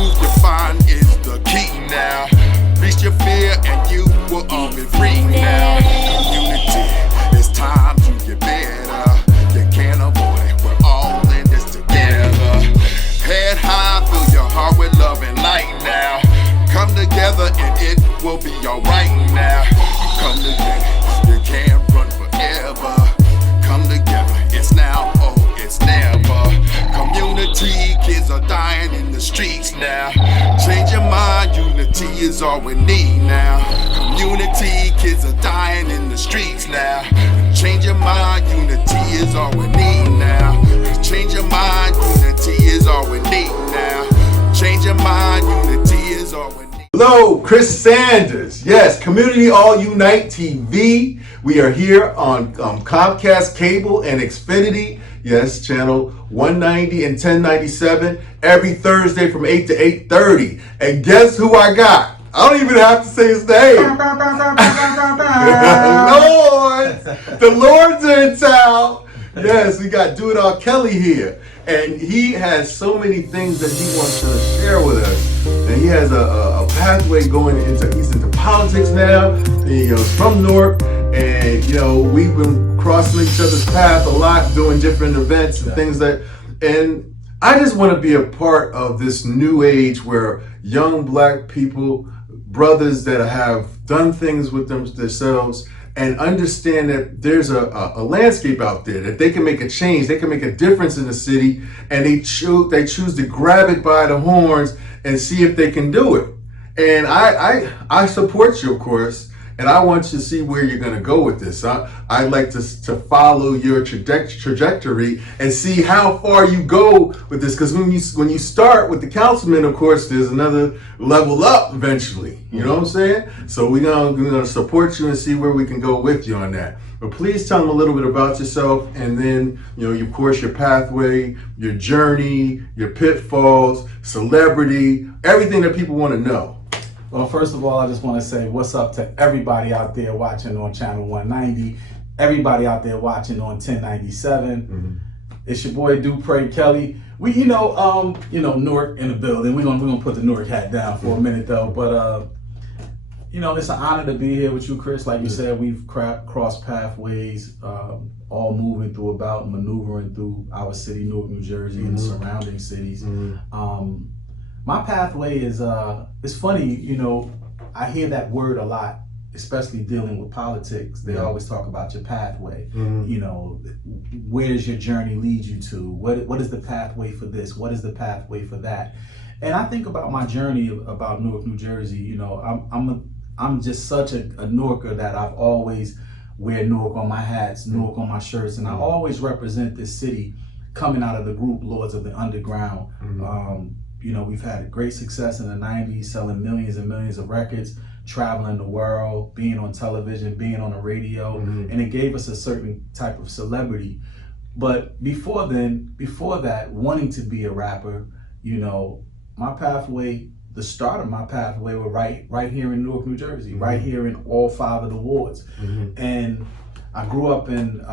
truth you find is the key now. Reach your fear and you will all be free now. Community, it's time to get better. You can't avoid it, we're all in this together. Head high, fill your heart with love and light now. Come together and it will be alright now. Come together, you can't run forever. Come together, it's now, oh, it's never. Community, kids are dying in the streets now. Change your mind, unity is all we need now. Community, kids are dying in the streets now. Change your mind, unity is all we need now. Change your mind, unity is all we need now. Change your mind, unity is all we need. Hello, Chris Sanders. Yes, Community All Unite TV. We are here on Comcast Cable and Xfinity. Yes, channel 190 and 1097 every Thursday from 8 to 8:30. And guess who I got? I don't even have to say his name. Lord, the Lord's in town. Yes, we got Doitall Kelly here. And he has so many things that he wants to share with us. And he has a pathway going into, he's into politics now. He's from Newark. And, we've been crossing each other's path a lot, doing different events and things and I just want to be a part of this new age where young black people, brothers that have done things with themselves, and understand that there's a landscape out there that they can make a change, they can make a difference in the city, and they choose to grab it by the horns and see if they can do it. And I support you, of course, and I want you to see where you're going to go with this. I'd like to follow your trajectory and see how far you go with this. Because when you start with the councilman, of course, there's another level up eventually. You know what I'm saying? So we're gonna support you and see where we can go with you on that. But please tell them a little bit about yourself, and then of course your pathway, your journey, your pitfalls, celebrity, everything that people want to know. Well, first of all, I just want to say what's up to everybody out there watching on channel 190, everybody out there watching on 1097. Mm-hmm. It's your boy Dupré Kelly. We, Newark in the building. We're gonna put the Newark hat down for a minute though. But it's an honor to be here with you, Chris. Like you said, we've crossed pathways, all moving through maneuvering through our city, Newark, New Jersey, and the surrounding cities. Mm-hmm. My pathway is, it's funny, I hear that word a lot, especially dealing with politics. They always talk about your pathway. Mm-hmm. Where does your journey lead you to? What is the pathway for this? What is the pathway for that? And I think about my journey about Newark, New Jersey. I'm just such a Newarker that I've always wear Newark on my hats, Newark on my shirts, and I always represent this city coming out of the group Lords of the Underground. Mm-hmm. We've had great success in the 90s, selling millions and millions of records, traveling the world, being on television, being on the radio, and it gave us a certain type of celebrity. But before that, wanting to be a rapper, my pathway, the start of my pathway was right here in Newark, New Jersey, right here in all 5 of the wards. And I grew up in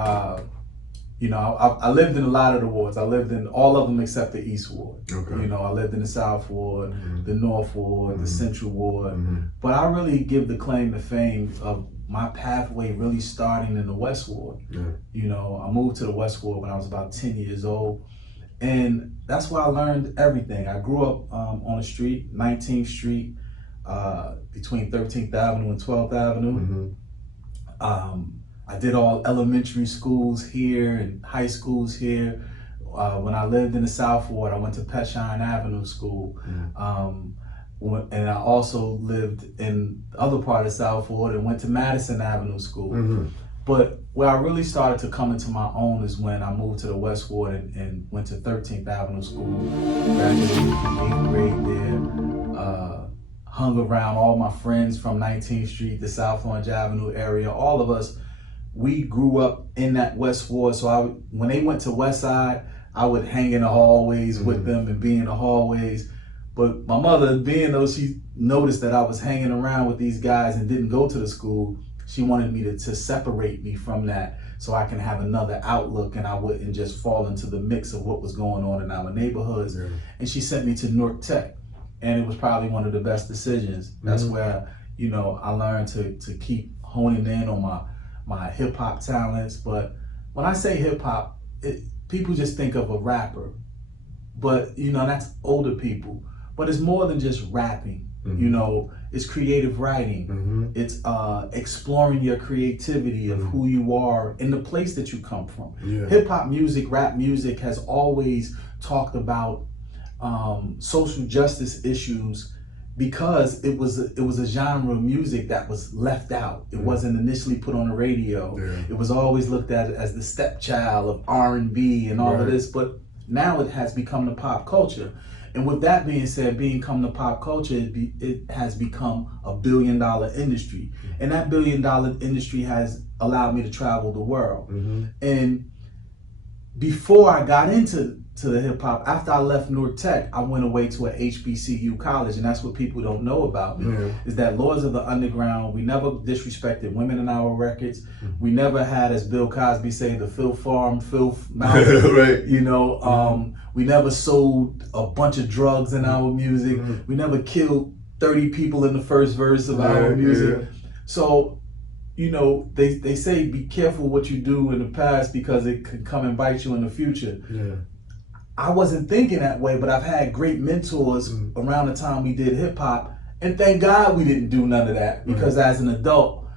I lived in a lot of the wards. I lived in all of them except the East Ward. Okay. I lived in the South Ward, the North Ward, the Central Ward. But I really give the claim to fame of my pathway really starting in the West Ward. Yeah. I moved to the West Ward when I was about 10 years old. And that's where I learned everything. I grew up on a street, 19th Street, between 13th Avenue and 12th Avenue. I did all elementary schools here and high schools here. When I lived in the South Ward, I went to Petshine Avenue School. And I also lived in the other part of the South Ward and went to Madison Avenue School. But where I really started to come into my own is when I moved to the West Ward and went to 13th Avenue School, graduated from 8th grade there, hung around all my friends from 19th Street, the South Orange Avenue area. All of us, we grew up in that West Ward. So when they went to West Side, I would hang in the hallways with them and be in the hallways. But my mother, being though she noticed that I was hanging around with these guys and didn't go to the school, she wanted me to separate me from that so I can have another outlook and I wouldn't just fall into the mix of what was going on in our neighborhoods. And she sent me to Newark Tech. and it was probably one of the best decisions. That's where, you know, I learned to keep honing in on my hip hop talents. But when I say hip hop, people just think of a rapper, but you know, that's older people. But it's more than just rapping. You know, it's creative writing. It's exploring your creativity of who you are and the place that you come from. Hip hop music, rap music has always talked about social justice issues because it was a genre of music that was left out. It wasn't initially put on the radio. It was always looked at as the stepchild of R&B and all of this, but now it has become the pop culture. And with that being said, become the pop culture, it has become a $1 billion industry. And that $1 billion industry has allowed me to travel the world. And before I got into the hip hop, after I left Newark Tech, I went away to a HBCU college, and that's what people don't know about me, is that Lords of the Underground, we never disrespected women in our records. We never had, as Bill Cosby say, the filth farm, filth mouth. You know, we never sold a bunch of drugs in our music. We never killed 30 people in the first verse of our music. So, you know, they say be careful what you do in the past because it could come and bite you in the future. I wasn't thinking that way, but I've had great mentors around the time we did hip hop, and thank God we didn't do none of that, because as an adult,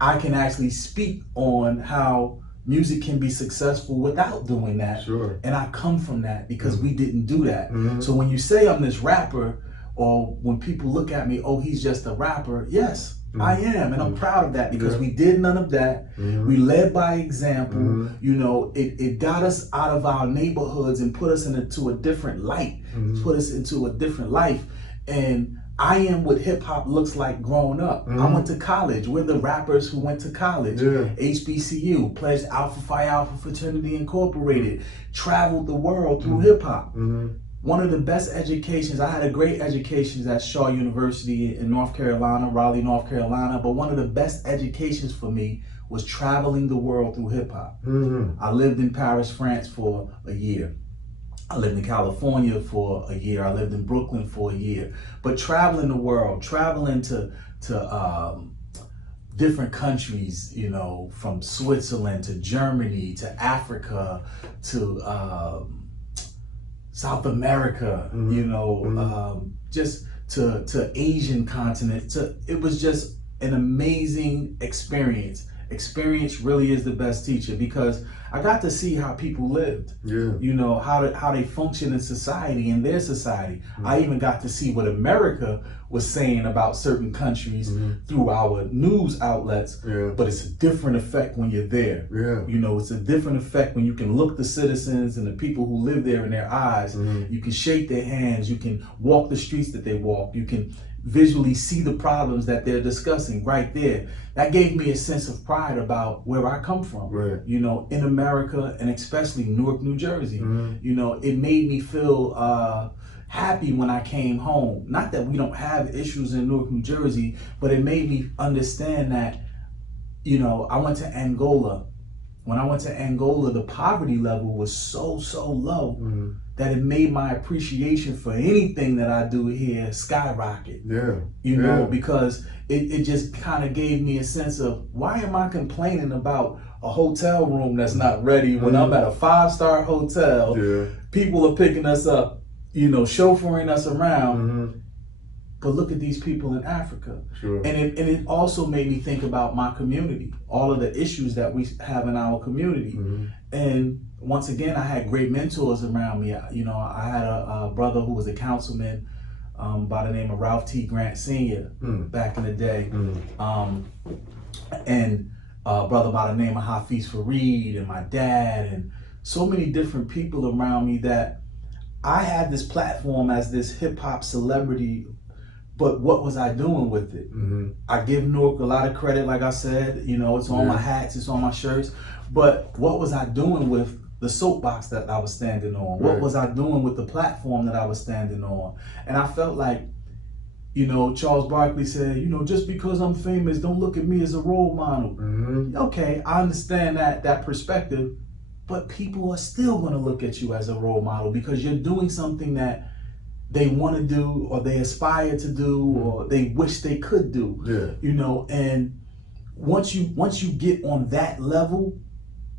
I can actually speak on how music can be successful without doing that. And I come from that because we didn't do that. So when you say I'm this rapper, or when people look at me, oh, he's just a rapper, yes, I am, and I'm proud of that because we did none of that. We led by example. You know, it got us out of our neighborhoods and put us into a different light, put us into a different life. And I am what hip hop looks like growing up. I went to college. We're the rappers who went to college. HBCU, pledged Alpha Phi Alpha Fraternity Incorporated, traveled the world through hip hop. One of the best educations, I had a great education at Shaw University in North Carolina, Raleigh, North Carolina, but one of the best educations for me was traveling the world through hip hop. I lived in Paris, France for a year. I lived in California for a year. I lived in Brooklyn for a year. But traveling the world, traveling to different countries, you know, from Switzerland to Germany to Africa to South America, you know, just to Asian continent. It was just an amazing experience. Experience really is the best teacher because I got to see how people lived, you know, how they function in society, in their society. I even got to see what America was saying about certain countries through our news outlets, but it's a different effect when you're there. You know, it's a different effect when you can look the citizens and the people who live there in their eyes. You can shake their hands, you can walk the streets that they walk, you can visually see the problems that they're discussing right there. That gave me a sense of pride about where I come from, you know, in America, and especially Newark, New Jersey. You know, it made me feel happy when I came home. Not that we don't have issues in Newark, New Jersey, but it made me understand that, you know, I went to Angola. When I went to Angola, the poverty level was so low that it made my appreciation for anything that I do here skyrocket. You know, because it just kind of gave me a sense of, why am I complaining about a hotel room that's not ready when I'm at a 5-star hotel? People are picking us up, you know, chauffeuring us around. But look at these people in Africa. And it also made me think about my community, all of the issues that we have in our community. And once again, I had great mentors around me. You know, I had a brother who was a councilman by the name of Ralph T. Grant Sr. Back in the day. And a brother by the name of Hafiz Fareed, and my dad, and so many different people around me that I had this platform as this hip hop celebrity. But what was I doing with it? I give Newark a lot of credit, like I said, you know, it's on my hats, it's on my shirts. But what was I doing with the soapbox that I was standing on? What was I doing with the platform that I was standing on? And I felt like, you know, Charles Barkley said, you know, just because I'm famous, don't look at me as a role model. Okay, I understand that perspective, but people are still gonna look at you as a role model because you're doing something that they want to do, or they aspire to do, or they wish they could do. Yeah. You know, and once you get on that level,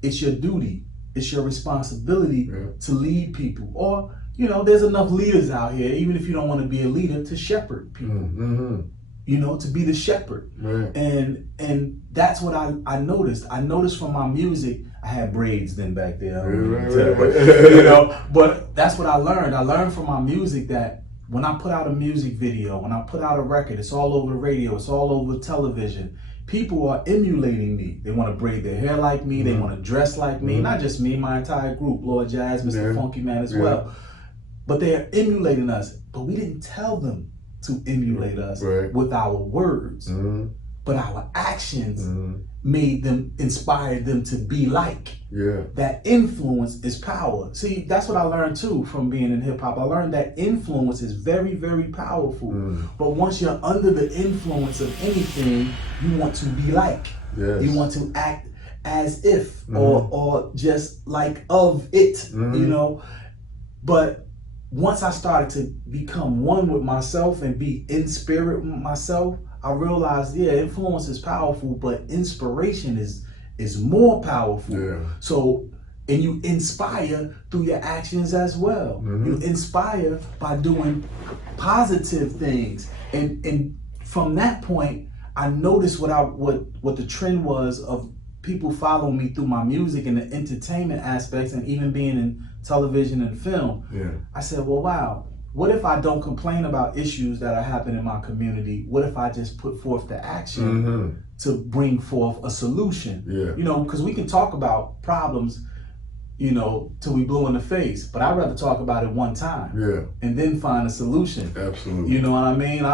it's your duty, it's your responsibility to lead people. Or, you know, there's enough leaders out here, even if you don't want to be a leader, to shepherd people. You know, to be the shepherd. And that's what I noticed. I noticed from my music. I had braids then back there. You know, but that's what I learned. I learned from my music that when I put out a music video, when I put out a record, it's all over the radio, it's all over television. People are emulating me. They want to braid their hair like me. They want to dress like me. Not just me, my entire group, Lord Jazz, Mr. Funky Man as well. But they are emulating us. But we didn't tell them to emulate us with our words. But our actions made them, inspired them to be like. That influence is power. See, that's what I learned too from being in hip hop. I learned that influence is very, very powerful. But once you're under the influence of anything, you want to be like. You want to act as if, or just like of it, you know. But once I started to become one with myself and be in spirit with myself, I realized, influence is powerful, but inspiration is more powerful. So, and you inspire through your actions as well. You inspire by doing positive things. And from that point, I noticed what the trend was of people following me through my music and the entertainment aspects, and even being in television and film. I said, well, wow. What if I don't complain about issues that are happening in my community? What if I just put forth the action to bring forth a solution? You know, because we can talk about problems, you know, till we blue in the face, but I'd rather talk about it one time and then find a solution. Absolutely. You know what I mean?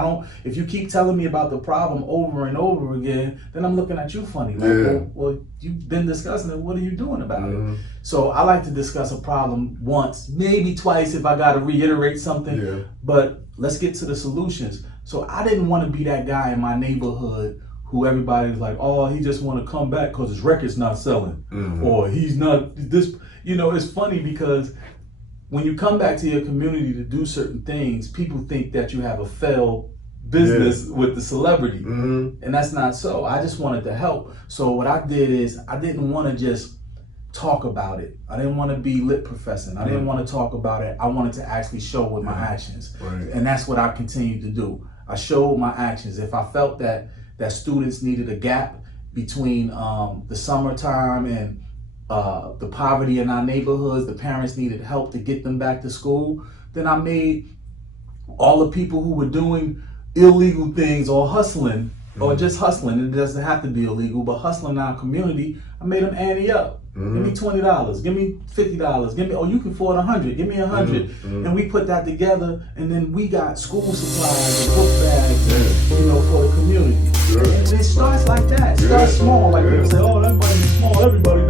If you keep telling me about the problem over and over again, then I'm looking at you funny. Like, well, you've been discussing it, what are you doing about it? So I like to discuss a problem once, maybe twice if I got to reiterate something, but let's get to the solutions. So I didn't want to be that guy in my neighborhood who everybody's like, oh, he just want to come back because his record's not selling, or he's not this. You know, it's funny because when you come back to your community to do certain things, people think that you have a failed business with the celebrity, and that's not so. I just wanted to help. So what I did is I didn't want to just talk about it. I didn't want to be lip professing. I didn't want to talk about it. I wanted to actually show with my actions, and that's what I continued to do. I showed my actions. If I felt that students needed a gap between the summertime and the poverty in our neighborhoods, the parents needed help to get them back to school, then I made all the people who were doing illegal things or hustling, or just hustling, it doesn't have to be illegal, but hustling in our community, I made them ante up. Give me $20, give me $50, give me, oh, you can afford 100, give me 100. And we put that together, and then we got school supplies and book bags, you know, for the community. And it starts like that. It starts small, like people say, oh, everybody's small, everybody.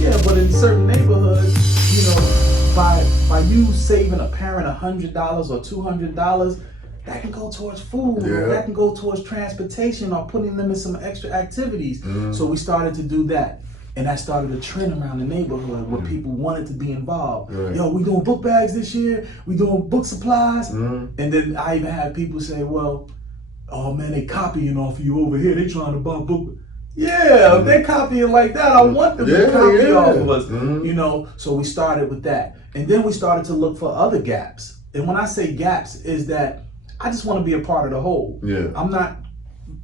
Yeah, but in certain neighborhoods, you know, by you saving a parent $100 or $200, that can go towards food, or that can go towards transportation, or putting them in some extra activities. So we started to do that. And that started a trend around the neighborhood where people wanted to be involved. Yo, we doing book bags this year, we doing book supplies. And then I even had people say, well, oh man, they copying off of you over here, they trying to buy book. Yeah, if they copying like that, I want them to copy off of us. You know, so we started with that. And then we started to look for other gaps. And when I say gaps, is that I just want to be a part of the whole. I'm not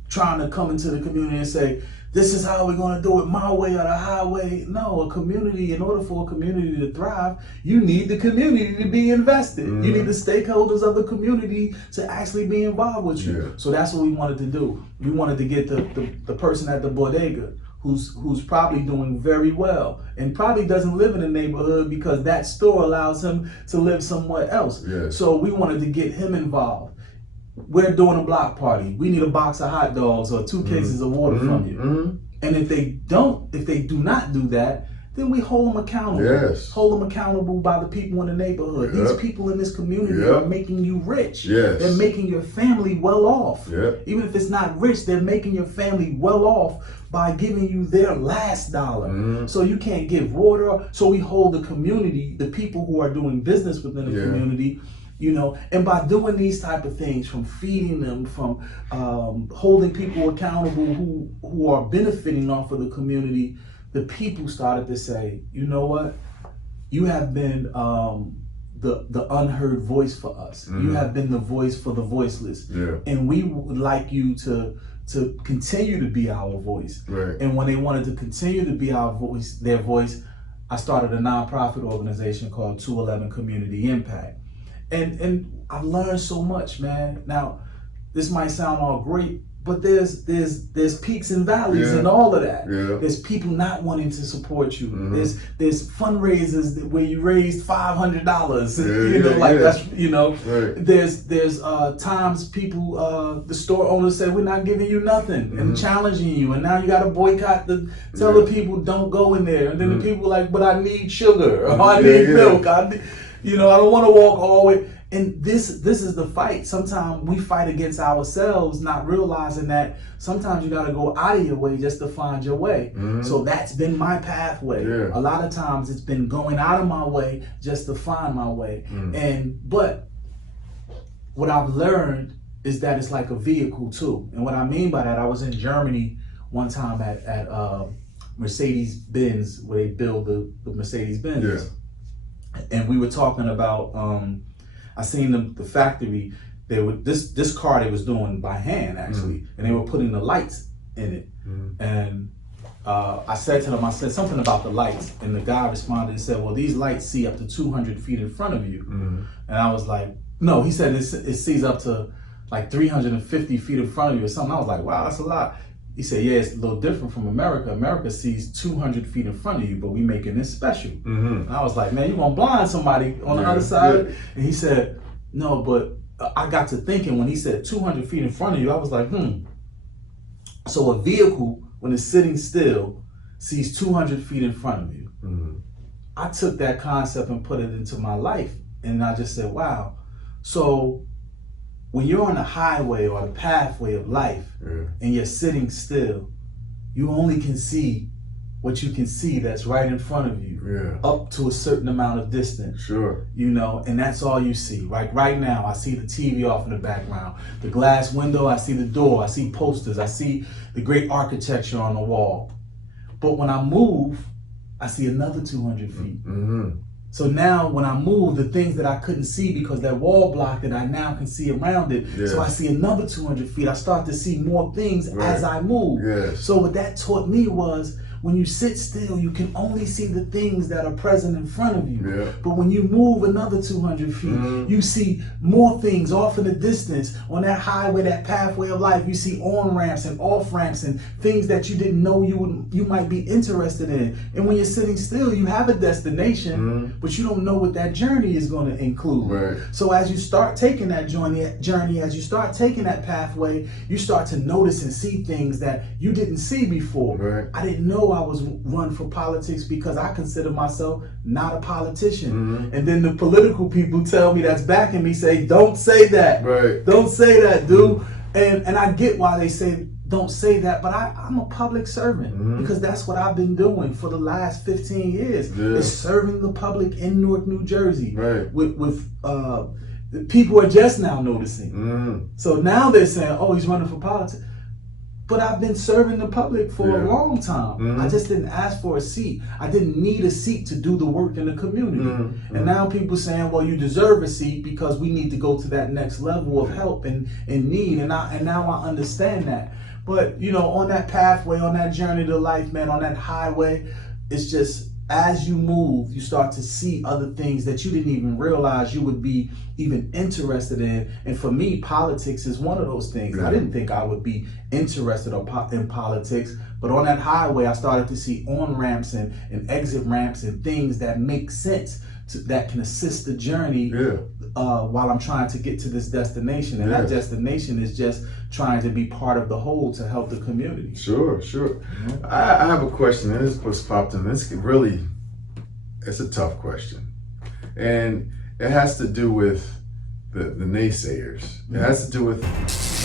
trying to come into the community and say, this is how we're going to do it, my way or the highway. No, a community, in order for a community to thrive, you need the community to be invested. You need the stakeholders of the community to actually be involved with you. So that's what we wanted to do. We wanted to get the person at the bodega who's probably doing very well and probably doesn't live in the neighborhood because that store allows him to live somewhere else. So we wanted to get him involved. We're doing a block party. We need a box of hot dogs or 2 cases of water from you. And if they do not do that, then we hold them accountable. Hold them accountable by the people in the neighborhood. These people in this community are making you rich. They're making your family well off. Even if it's not rich, they're making your family well off by giving you their last dollar. So you can't give water. So we hold the community, the people who are doing business within the community, You know, and by doing these type of things, from feeding them, from holding people accountable who are benefiting off of the community, the people started to say, you know what, you have been the unheard voice for us. You have been the voice for the voiceless, and we would like you to continue to be our voice. And when they wanted to continue to be our voice, their voice, I started a nonprofit organization called 211 Community Impact. And I've learned so much, man. Now, this might sound all great, but there's peaks and valleys in all of that. There's people not wanting to support you. There's fundraisers where you raised $500. You know, like that's, you know. There's times people, the store owners say, we're not giving you nothing, and challenging you, and now you got to boycott tell the people don't go in there, and then the people like, but I need sugar, or I need milk, you know, I don't want to walk all the way. And this is the fight. Sometimes we fight against ourselves, not realizing that sometimes you got to go out of your way just to find your way. So that's been my pathway. A lot of times it's been going out of my way just to find my way. But what I've learned is that it's like a vehicle too. And what I mean by that, I was in Germany one time at Mercedes-Benz, where they build the Mercedes-Benz. And we were talking about, I seen the factory. They were this car they was doing by hand actually, and they were putting the lights in it. And I said to them, I said something about the lights, and the guy responded and said, well, these lights see up to 200 feet in front of you. And I was like, no, he said it sees up to like 350 feet in front of you or something. I was like, wow, that's a lot. He said, yeah, it's a little different from America. America sees 200 feet in front of you, but we making this special. And I was like, man, you gonna blind somebody on the other side? And he said, no, but I got to thinking when he said 200 feet in front of you, I was like, So a vehicle, when it's sitting still, sees 200 feet in front of you. I took that concept and put it into my life. And I just said, wow. So when you're on the highway or the pathway of life and you're sitting still, you only can see what you can see that's right in front of you, up to a certain amount of distance. You know, and that's all you see. Right now, I see the TV off in the background, the glass window, I see the door, I see posters, I see the great architecture on the wall. But when I move, I see another 200 feet. So now when I move, the things that I couldn't see because that wall blocked it, I now can see around it. So I see another 200 feet. I start to see more things as I move. So what that taught me was, when you sit still, you can only see the things that are present in front of you. But when you move another 200 feet, you see more things off in the distance. On that highway, that pathway of life, you see on-ramps and off-ramps and things that you didn't know you might be interested in. And when you're sitting still, you have a destination, but you don't know what that journey is going to include. So as you start taking that journey, as you start taking that pathway, you start to notice and see things that you didn't see before. I didn't know I was run for politics because I consider myself not a politician. And then the political people tell me that's backing me say, don't say that. Don't say that, dude. And I get why they say don't say that, but I'm a public servant because that's what I've been doing for the last 15 years. Is serving the public in Newark, New Jersey. With people are just now noticing. So now they're saying, oh, he's running for politics. But I've been serving the public for a long time. I just didn't ask for a seat. I didn't need a seat to do the work in the community. And now people saying, well, you deserve a seat because we need to go to that next level of help and need. And now I understand that. But, you know, on that pathway, on that journey to life, man, on that highway, it's just, as you move, you start to see other things that you didn't even realize you would be even interested in. And for me, politics is one of those things. I didn't think I would be interested in politics, but on that highway, I started to see on-ramps and exit ramps and things that make sense, that can assist the journey while I'm trying to get to this destination. And that destination is just trying to be part of the whole to help the community. Sure. I have a question, and this was popped in. It's a tough question. And it has to do with the naysayers. It has to do with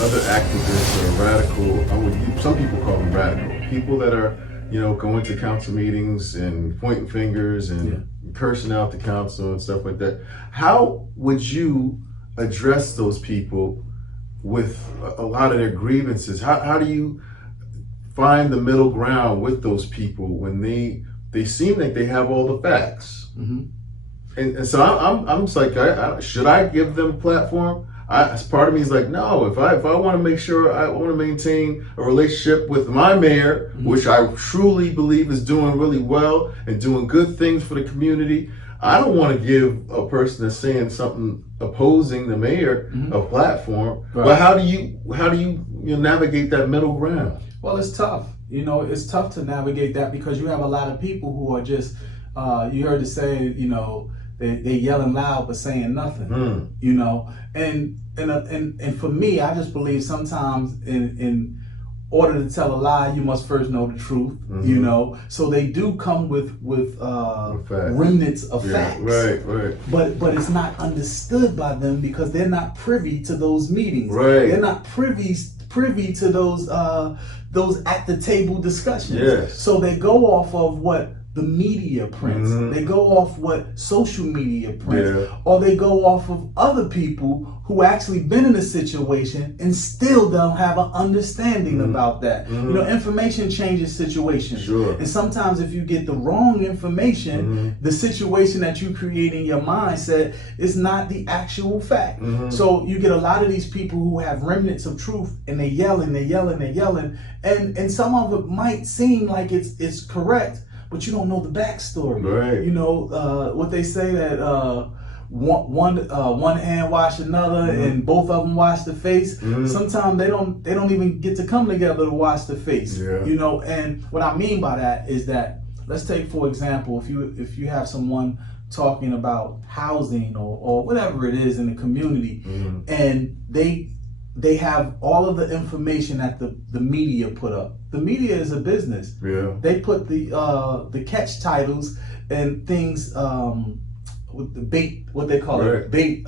other activists or radical, some people call them radical, people that are, going to council meetings and pointing fingers and cursing out the council and stuff like that. How would you address those people with a lot of their grievances? How do you find the middle ground with those people when they seem like they have all the facts? Mm-hmm. And so I'm just like, should I give them a platform? As part of me is like, no. If I want to make sure, I want to maintain a relationship with my mayor, mm-hmm. which I truly believe is doing really well and doing good things for the community. I don't want to give a person that's saying something opposing the mayor mm-hmm. a platform. Right. But how do you navigate that middle ground? Well, it's tough. It's tough to navigate that because you have a lot of people who are just, you heard it say, they yelling loud but saying nothing. And for me, I just believe sometimes in order to tell a lie, you must first know the truth. Mm-hmm. So they do come with remnants of facts. Right. But it's not understood by them because they're not privy to those meetings. Right. They're not privy to those at the table discussions. Yes. So they go off of what the media prints. Mm-hmm. They go off what social media prints. Yeah. Or they go off of other people who actually been in a situation and still don't have an understanding Mm-hmm. about that. Mm-hmm. Information changes situations. Sure. And sometimes if you get the wrong information, Mm-hmm. the situation that you create in your mindset is not the actual fact. Mm-hmm. So you get a lot of these people who have remnants of truth and they yelling, and some of it might seem like it's correct, but you don't know the backstory. Right. What they say that one hand wash another, mm-hmm. and both of them wash the face. Mm-hmm. Sometimes they don't even get to come together to wash the face. Yeah. And what I mean by that is that, let's take for example, if you have someone talking about housing or whatever it is in the community, mm-hmm. and they have all of the information that the media put up. The media is a business. Yeah. They put the catch titles and things with the bait, what they call right. it, bait,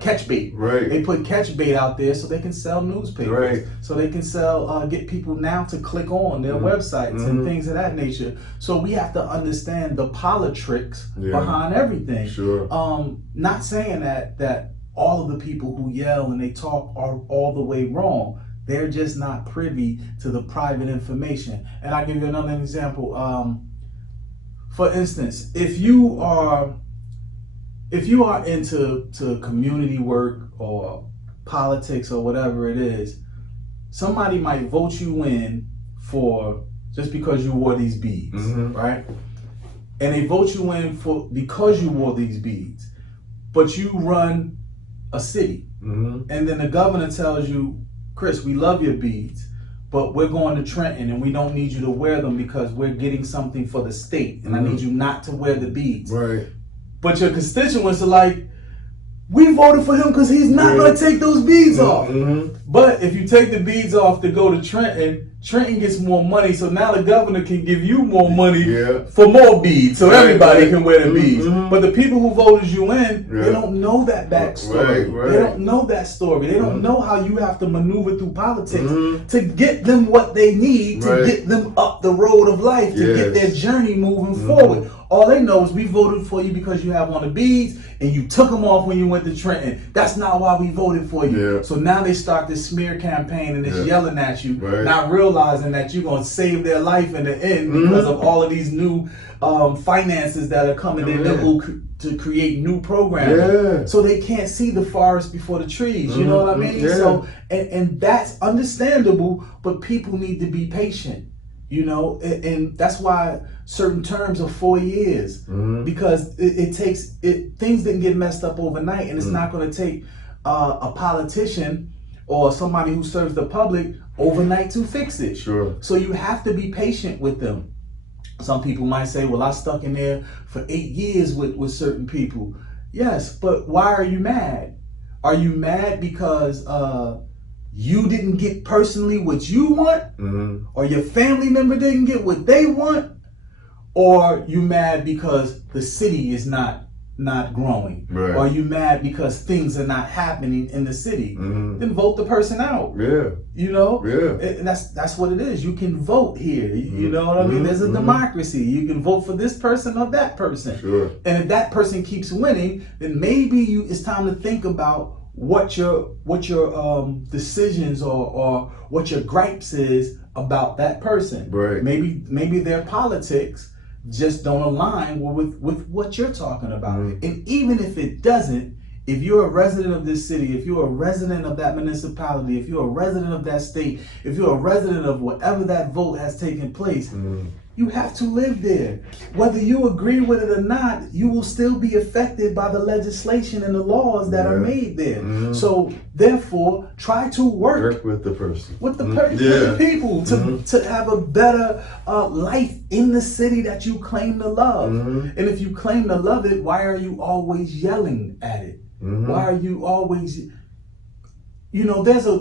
catch bait. Right. They put catch bait out there so they can sell newspapers. Right. So they can sell, get people now to click on their mm-hmm. websites mm-hmm. and things of that nature. So we have to understand the politics behind everything. Sure. Not saying that all of the people who yell and they talk are all the way wrong. They're just not privy to the private information. And I'll give you another example. For instance, if you are into community work or politics or whatever it is, somebody might vote you in for just because you wore these beads, mm-hmm. right? And they vote you in because you wore these beads, but you run a city, mm-hmm. and then the governor tells you, Chris, we love your beads, but we're going to Trenton and we don't need you to wear them because we're getting something for the state, and mm-hmm. I need you not to wear the beads. Right. But your constituents are like, we voted for him because he's not going to take those beads off. Mm-hmm. But if you take the beads off to go to Trenton gets more money, so now the governor can give you more money for more beads, so everybody can wear the beads. Mm-hmm. But the people who voted you in, they don't know that backstory. Right. They don't know that story. They don't know how you have to maneuver through politics mm-hmm. to get them what they need to get them up the road of life, to get their journey moving mm-hmm. forward. All they know is we voted for you because you have on the beads and you took them off when you went to Trenton. That's not why we voted for you. Yeah. So now they start this smear campaign and this yelling at you, not realizing that you're going to save their life in the end because of all of these new finances that are coming in to create new programs. Yeah. So they can't see the forest before the trees. You know what I mean? Yeah. So and that's understandable, but people need to be patient. And that's why certain terms are 4 years, because it takes things didn't get messed up overnight, and it's not going to take a politician or somebody who serves the public overnight to fix it. Sure. So you have to be patient with them. Some people might say, well, I stuck in there for 8 years with certain people. Yes, but why are you mad? Are you mad because you didn't get personally what you want, or your family member didn't get what they want, or you mad because the city is not not growing? Right. Or are you mad because things are not happening in the city? Then vote the person out. Yeah. You know? Yeah. And that's what it is. You can vote here. You know what I mean? There's a democracy. You can vote for this person or that person. Sure. And if that person keeps winning, then maybe it's time to think about what your decisions or what your gripes is about that person. Right. Maybe their politics just don't align with what you're talking about. And even if it doesn't, if you're a resident of this city, if you're a resident of that municipality, if you're a resident of that state, if you're a resident of whatever that vote has taken place, you have to live there. Whether you agree with it or not, you will still be affected by the legislation and the laws that are made there. So therefore, try to work with the person. With the people to have a better life in the city that you claim to love. And if you claim to love it, why are you always yelling at it? Why are you always, you know, there's a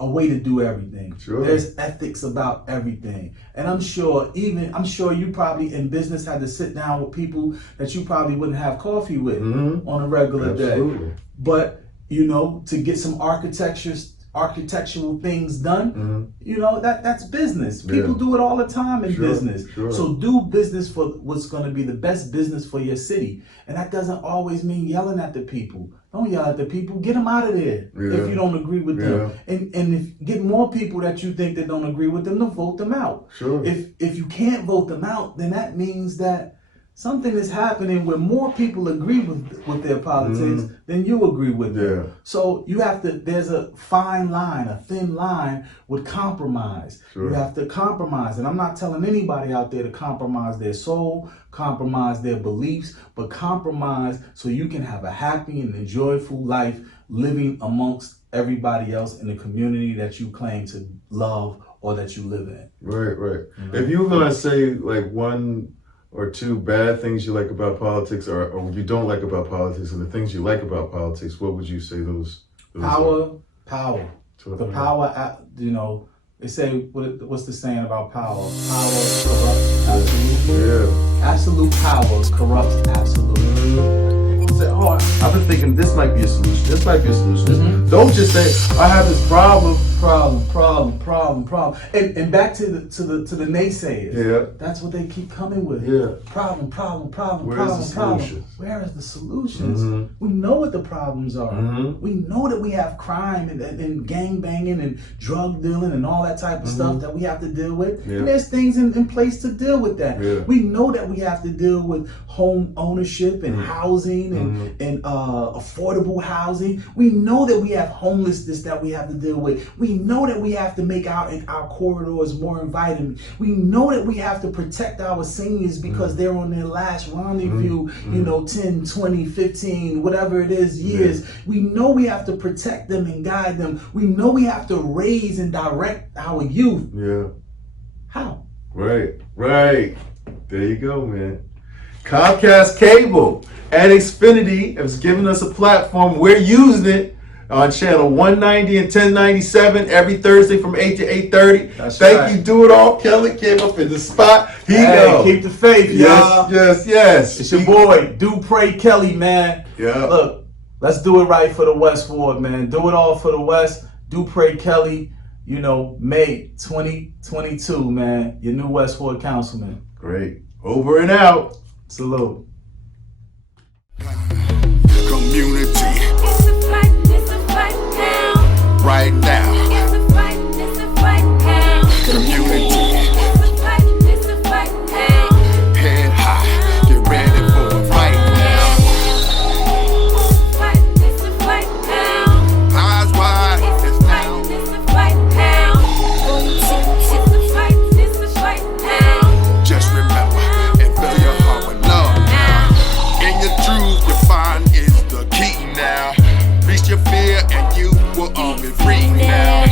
way to do everything. Sure. There's ethics about everything. And I'm sure you probably in business had to sit down with people that you probably wouldn't have coffee with on a regular day. But, you know, to get some architectural things done, you know, that's business. People do it all the time in business. So do business for what's going to be the best business for your city. And that doesn't always mean yelling at the people. Don't yell at the people. Get them out of there if you don't agree with them. And if get more people that you think that don't agree with them to vote them out. If you can't vote them out, then that means that something is happening where more people agree with their politics than you agree with them. So you have to, there's a fine line, a thin line with compromise. You have to compromise. And I'm not telling anybody out there to compromise their soul, compromise their beliefs, but compromise so you can have a happy and enjoyable life living amongst everybody else in the community that you claim to love or that you live in. Right. If you were going to say like one or two bad things you like about politics or you don't like about politics and the things you like about politics, what would you say those Power. The power, you know, they say, what's the saying about power? Power corrupts absolute. Absolute power corrupts absolute. I've been thinking this might be a solution. This might be a solution. Don't just say I have this problem. And back to the naysayers. That's what they keep coming with. Problem. Where's the solution? Where is the solutions? We know what the problems are. We know that we have crime and gang banging and drug dealing and all that type of stuff that we have to deal with. And there's things in place to deal with that. We know that we have to deal with home ownership and housing and affordable housing. We know that we have homelessness that we have to deal with. We know that we have to make our corridors more inviting. We know that we have to protect our seniors because they're on their last rendezvous, you know, 10, 20, 15, whatever it is, years. We know we have to protect them and guide them. We know we have to raise and direct our youth. How? Right. There you go, man. Comcast Cable and Xfinity has given us a platform. We're using it on channel 190 and 1097 every Thursday from 8 to 8:30. Thank you, Do It All. Kelly came up in the spot. Keep the faith, y'all. Yes. It's your boy, Dupré Kelly, man. Look, let's do it right for the West Ward, man. Do it all for the West. Dupré Kelly, you know, May 2022, man. Your new West Ward councilman. Great. Over and out. Salute. Community. It's a fight now. Right now. It's a fight now. Community. It's a fight now. Head high. Get ready for a fight now. It's a fight now. Eyes wide. It's now. It's a fight now. It's a fight now. Just remember and fill your heart with love now. In your truth, you find is the key now. Reach your fear and you will all be free now.